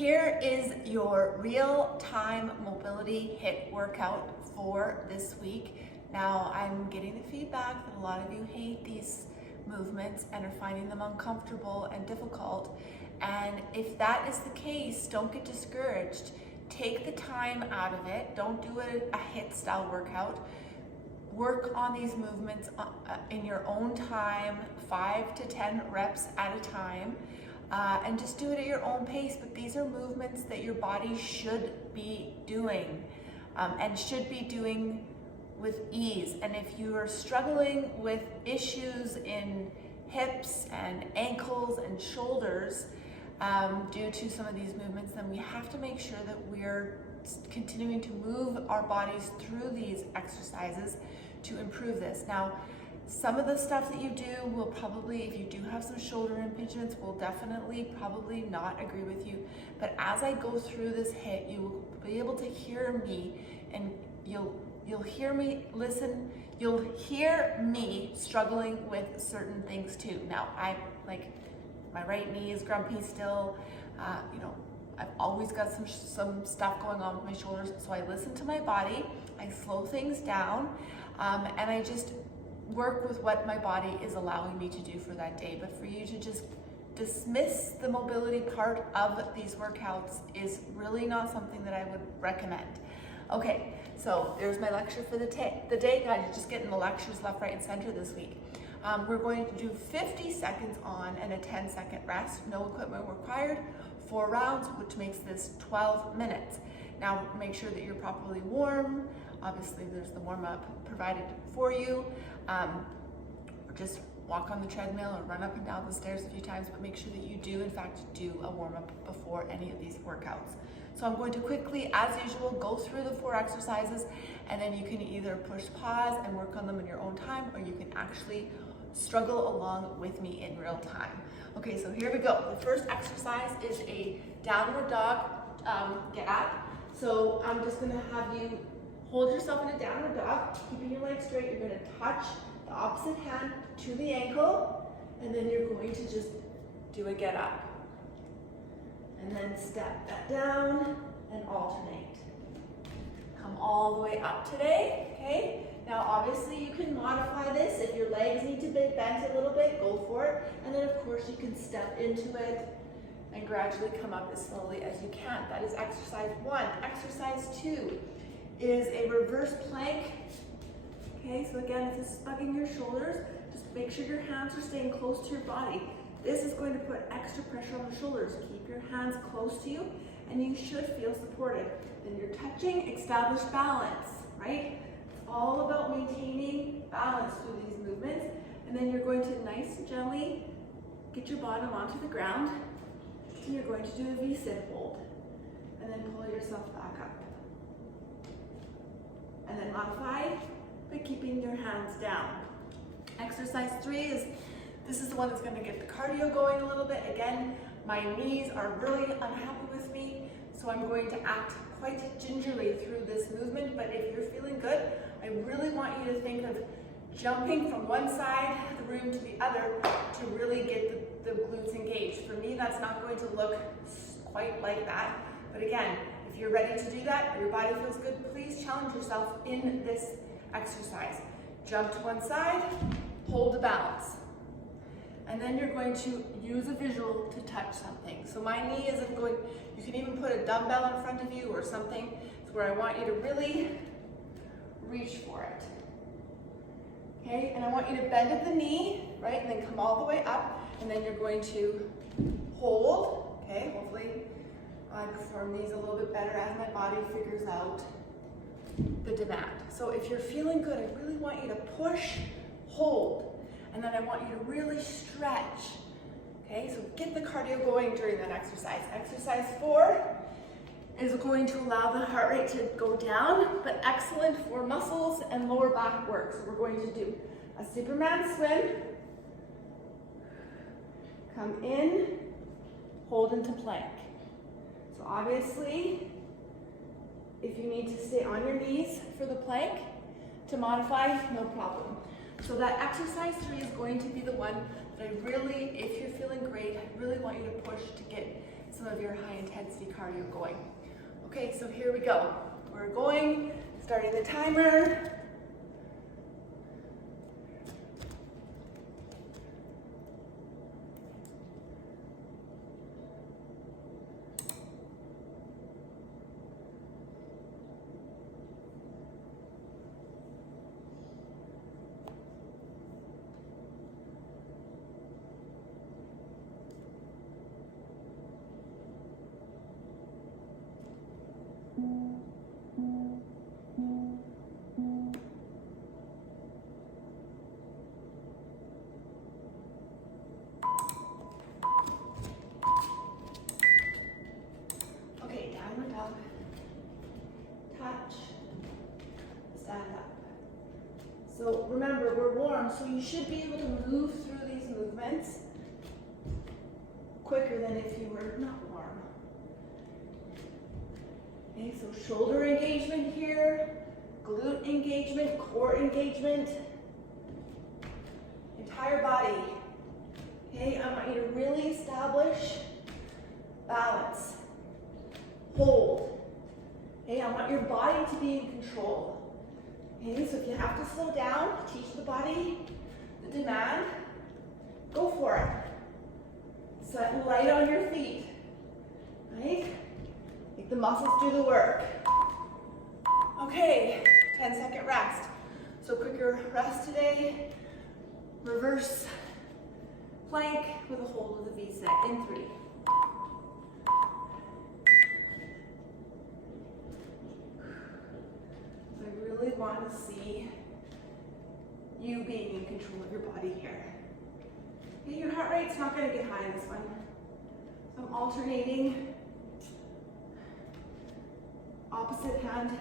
Here is your real-time mobility HIIT workout for this week. Now, I'm getting the feedback that a lot of you hate these movements and are finding them uncomfortable and difficult. And if that is the case, don't get discouraged. Take the time out of it. Don't do a HIIT style workout. Work on these movements in your own time, 5 to 10 reps at a time. And just do it at your own pace, but these are movements that your body should be doing and should be doing with ease. And if you are struggling with issues in hips and ankles and shoulders due to some of these movements, then we have to make sure that we're continuing to move our bodies through these exercises to improve this. Now, some of the stuff that you do will probably, if you do have some shoulder impingements, will definitely probably not agree with you. But as I go through this HIIT, you will be able to hear me, and you'll hear me listen. You'll hear me struggling with certain things too. Now, my right knee is grumpy still. I've always got some stuff going on with my shoulders, so I listen to my body. I slow things down, and I just work with what my body is allowing me to do for that day. But for you to just dismiss the mobility part of these workouts is really not something that I would recommend. Okay, so there's my lecture for the day. Guys, you're just getting the lectures left, right, and center this week. We're going to do 50 seconds on and a 10-second rest. No equipment required. 4 rounds, which makes this 12 minutes. Now, make sure that you're properly warm. Obviously, there's the warm-up provided for you. Or just walk on the treadmill or run up and down the stairs a few times, but make sure that you do, in fact, do a warm-up before any of these workouts. So I'm going to quickly, as usual, go through the 4 exercises, and then you can either push pause and work on them in your own time, or you can actually struggle along with me in real time. Okay, so here we go. The first exercise is a downward dog get up. So I'm just gonna have you hold yourself in a downward dog, keeping your legs straight. You're going to touch the opposite hand to the ankle, and then you're going to just do a get up. And then step that down and alternate. Come all the way up today, okay? Now obviously you can modify this. If your legs need to be bent a little bit, go for it. And then of course you can step into it and gradually come up as slowly as you can. That is exercise 1. Exercise 2 is a reverse plank. Okay, so again, if this is bugging your shoulders, just make sure your hands are staying close to your body. This is going to put extra pressure on the shoulders. Keep your hands close to you, and you should feel supported. Then you're touching, establish balance, right? It's all about maintaining balance through these movements, and then you're going to nice and gently get your bottom onto the ground, and you're going to do a V-sit hold, and then pull yourself back up. And then modify by keeping your hands down. Exercise 3 is, this is the one that's going to get the cardio going a little bit. Again, my knees are really unhappy with me, so I'm going to act quite gingerly through this movement, but if you're feeling good, I really want you to think of jumping from one side of the room to the other to really get the glutes engaged. For me, that's not going to look quite like that, but again, if you're ready to do that, or your body feels good, please challenge yourself in this exercise. Jump to one side, hold the balance. And then you're going to use a visual to touch something. So my knee isn't going, you can even put a dumbbell in front of you or something where I want you to really reach for it. Okay, and I want you to bend at the knee, right? And then come all the way up, and then you're going to hold, okay? Hopefully I perform these a little bit better as my body figures out the demand. So if you're feeling good, I really want you to push, hold, and then I want you to really stretch. Okay, so get the cardio going during that exercise. Exercise 4 is going to allow the heart rate to go down, but excellent for muscles and lower back work. So we're going to do a Superman swim, come in, hold into plank. So obviously, if you need to stay on your knees for the plank to modify, no problem. So that exercise 3 is going to be the one that I really, if you're feeling great, I really want you to push to get some of your high intensity cardio going. Okay, so here we go. We're going, starting the timer. Okay, downward dog. Touch. Stand up. So remember, we're warm, so you should be able to move through these movements quicker than if you were not warm. Okay, so shoulder engagement here, glute engagement, core engagement, entire body. Okay, I want you to really establish balance. Hold. Okay, I want your body to be in control. Okay, so if you have to slow down, teach the body the demand, go for it. Set light on your feet, right? Make the muscles do the work. Okay, 10-second rest. So quicker rest today. Reverse plank with a hold of the V set in 3. So I really want to see you being in control of your body here. Okay, your heart rate's not going to get high in this one. So I'm alternating opposite hand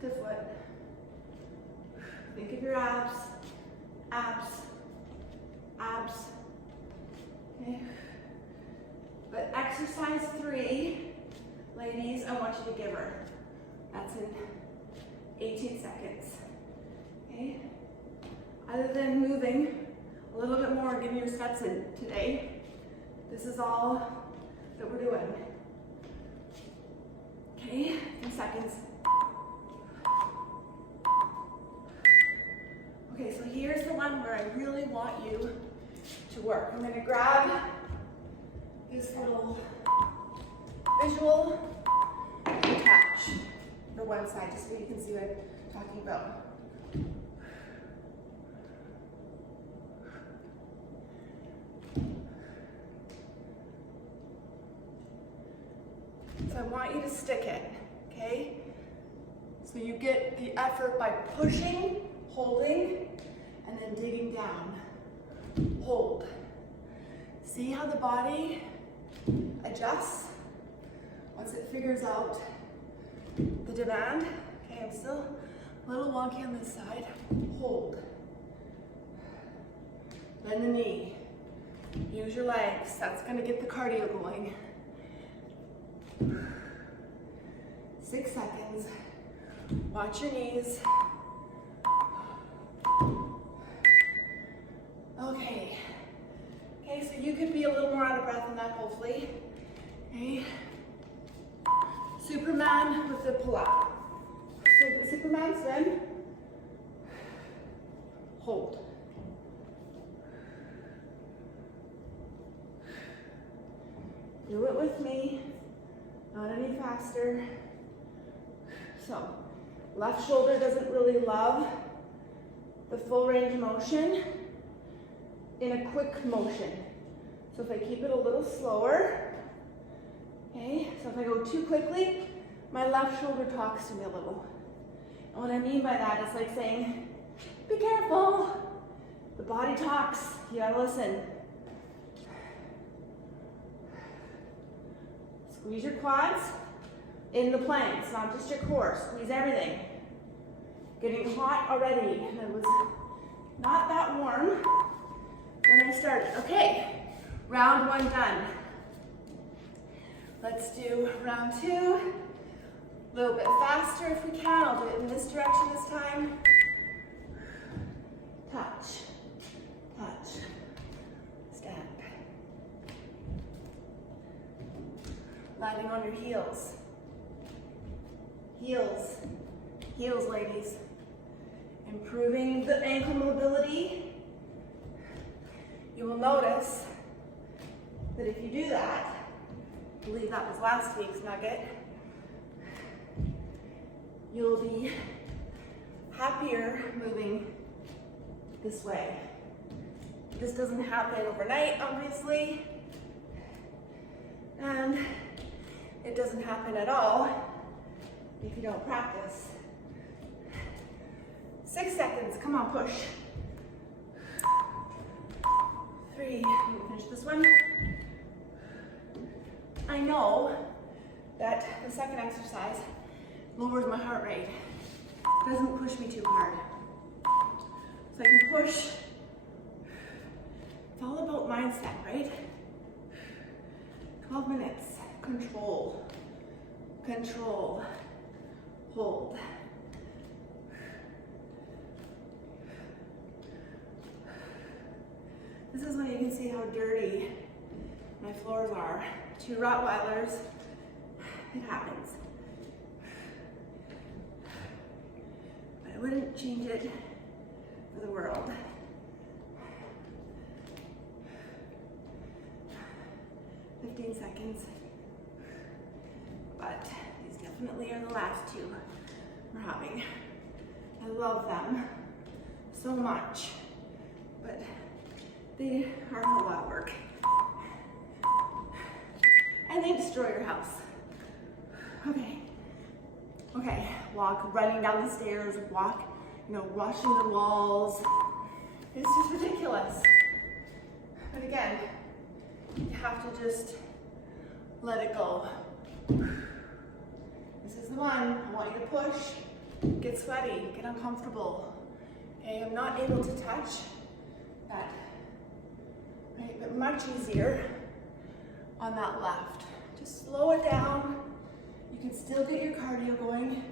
to foot. Think of your abs, abs, abs. Okay. But exercise 3, ladies, I want you to give her. That's in 18 seconds. Okay? Other than moving a little bit more, getting your steps in today, this is all that we're doing. Okay, 10 seconds. Okay, so here's the one where I really want you to work. I'm going to grab this little visual and attach for one side, just so you can see what I'm talking about. So I want you to stick it, okay? So you get the effort by pushing, holding, and then digging down. Hold. See how the body adjusts once it figures out the demand? Okay, I'm still a little wonky on this side. Hold. Bend the knee. Use your legs. That's going to get the cardio going. 6 seconds. Watch your knees. Okay. Okay, so you could be a little more out of breath than that, hopefully. Okay. Superman with the pull-up. So the Superman swim. Hold. Do it with me. Not any faster. So, left shoulder doesn't really love the full range of motion in a quick motion. So if I keep it a little slower, okay, so if I go too quickly, my left shoulder talks to me a little. And what I mean by that is like saying, be careful. The body talks, you gotta listen. Squeeze your quads in the planks, not just your core. Squeeze everything. Getting hot already. And it was not that warm when I started. Okay, round 1 done. Let's do round 2. A little bit faster if we can. I'll do it in this direction this time. Touch, touch, step. Landing on your heels. Heels. Heels, ladies. Improving the ankle mobility. You will notice that if you do that, I believe that was last week's nugget, you'll be happier moving this way. This doesn't happen overnight, obviously, and it doesn't happen at all if you don't practice. 6 seconds, come on, push. 3, I'm gonna finish this one. I know that the second exercise lowers my heart rate. Doesn't push me too hard. So I can push. It's all about mindset, right? 12 minutes. Control. Control. Hold. This is when you can see how dirty my floors are. 2 Rottweilers. It happens. But I wouldn't change it for the world. 15 seconds. But these definitely are the last 2 we're having. I love them so much, but they are a lot of work. And they destroy your house. Okay. Okay, walk, running down the stairs, walk, washing the walls. It's just ridiculous. But again, you have to just let it go. This is the one. I want you to push, get sweaty, get uncomfortable. Okay, I'm not able to touch that, right? But much easier on that left. Just slow it down. You can still get your cardio going.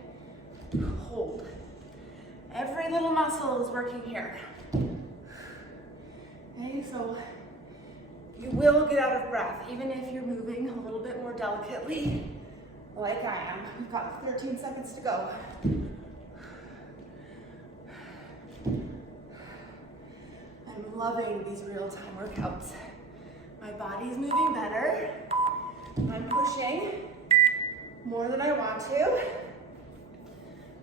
Hold. Every little muscle is working here. Okay, so you will get out of breath, even if you're moving a little bit more delicately, like I am. We've got 13 seconds to go. I'm loving these real-time workouts. My body's moving better. I'm pushing more than I want to.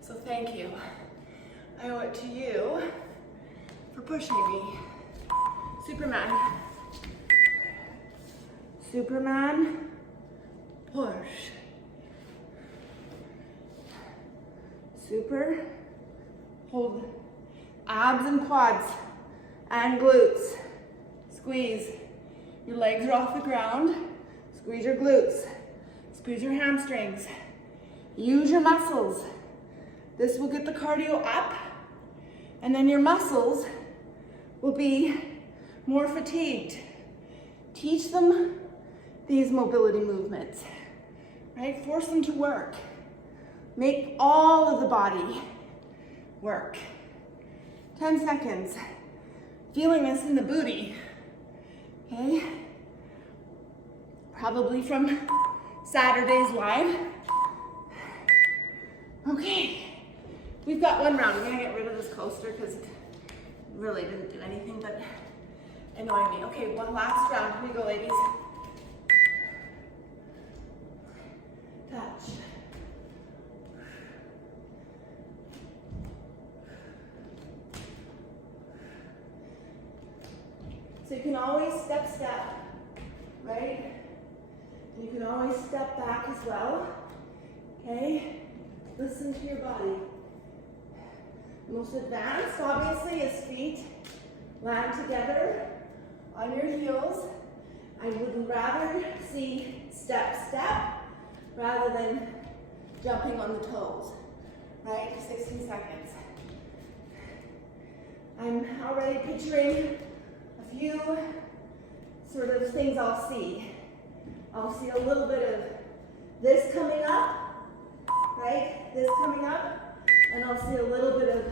So thank you. I owe it to you for pushing me. Superman. Superman, push. Super, hold. Abs and quads and glutes. Squeeze. Your legs are off the ground. Squeeze your glutes. Squeeze your hamstrings. Use your muscles. This will get the cardio up, and then your muscles will be more fatigued. Teach them these mobility movements, right? Force them to work. Make all of the body work. 10 seconds. Feeling this in the booty, okay? Probably from Saturday's live. Okay, we've got one round. I'm gonna get rid of this coaster because it really didn't do anything but annoy me. Okay, one last round. Here we go, ladies. Touch. So you can always step, right? You can always step back as well, okay? Listen to your body. Most advanced, obviously, is feet land together on your heels. I would rather see step, rather than jumping on the toes, right? 16 seconds. I'm already picturing a few sort of things I'll see. I'll see a little bit of this coming up, right? This coming up, and I'll see a little bit of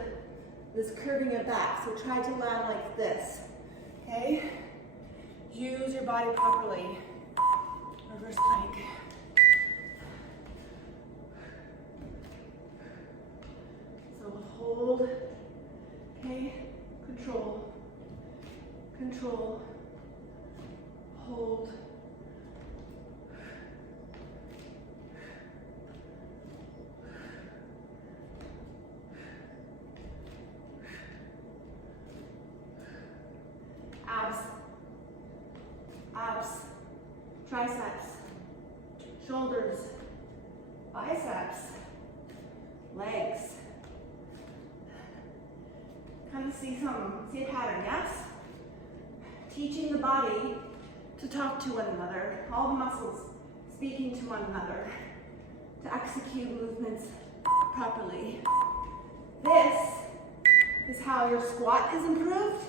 this curving it back. So try to land like this, okay? Use your body properly. Reverse plank. control, hold. Abs, abs, triceps, shoulders, biceps, legs. Kind of see a pattern, yes? Teaching the body to talk to one another, all the muscles speaking to one another, to execute movements properly. This is how your squat is improved,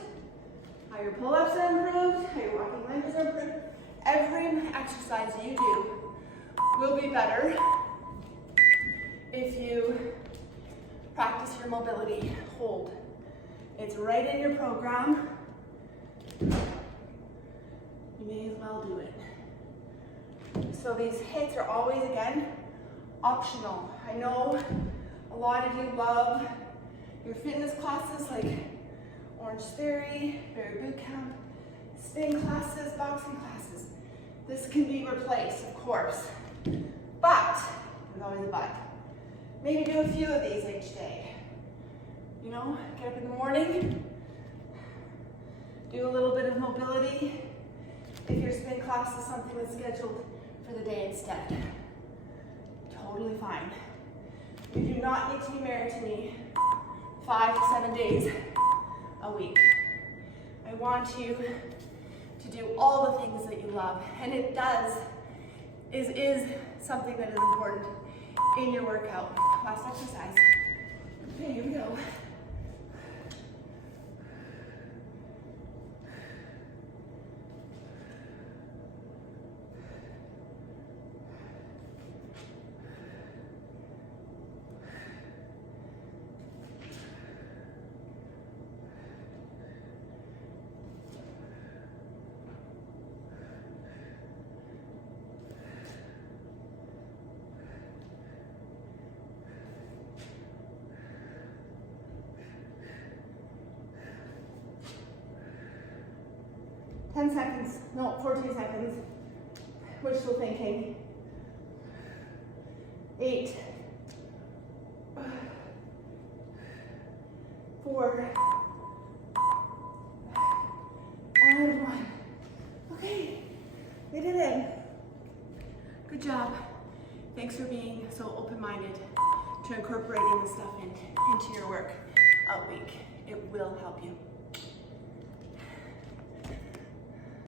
how your pull-ups are improved, how your walking lunges are improved. Every exercise you do will be better if you practice your mobility. Hold. It's right in your program. You may as well do it. So these hits are always, again, optional. I know a lot of you love your fitness classes like Orange Theory, Barry Boot Camp, spin classes, boxing classes. This can be replaced, of course, but, there's always a but, maybe do a few of these each day. You know, get up in the morning, do a little bit of mobility. If your spin class is something that's scheduled for the day instead, totally fine. You do not need to be married to me 5 to 7 days a week. I want you to do all the things that you love, and it is something that is important in your workout. Last exercise. Okay, here we go. Seconds, no, 14 seconds. Wishful thinking. 8, 4, and 1. Okay, we did it. Good job. Thanks for being so open-minded to incorporating this stuff into your work out week. It will help you.